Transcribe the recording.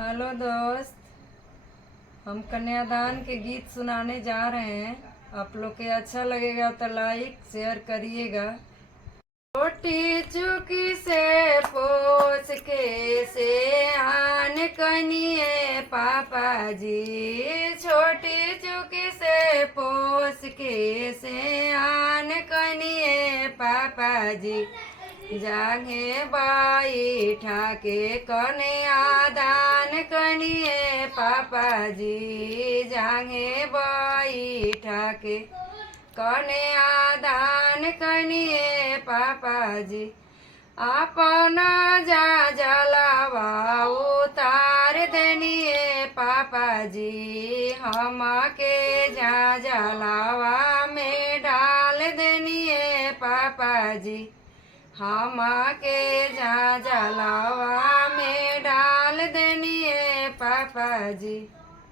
Hello दोस्त, हम कन्यादान के गीत सुनाने जा रहे हैं। आप लोग के अच्छा लगेगा तो लाइक शेयर करिएगा। छोटी चुकी से पोस के से आन कनिए पापा जी। छोटी चुकी से पोस के से आन कनिए पापा जी। जागे बाई ठाके कन्या दान कनिए पापा जी। जागे बाई ठाके कन्या दान कनिए पापा जी। अपना जा जलावा उतार देनिए पापा जी। हम के जा जलावा में डाल देनिए पापा जी। हम के जा जलावा में डाल देनिए पापा जी।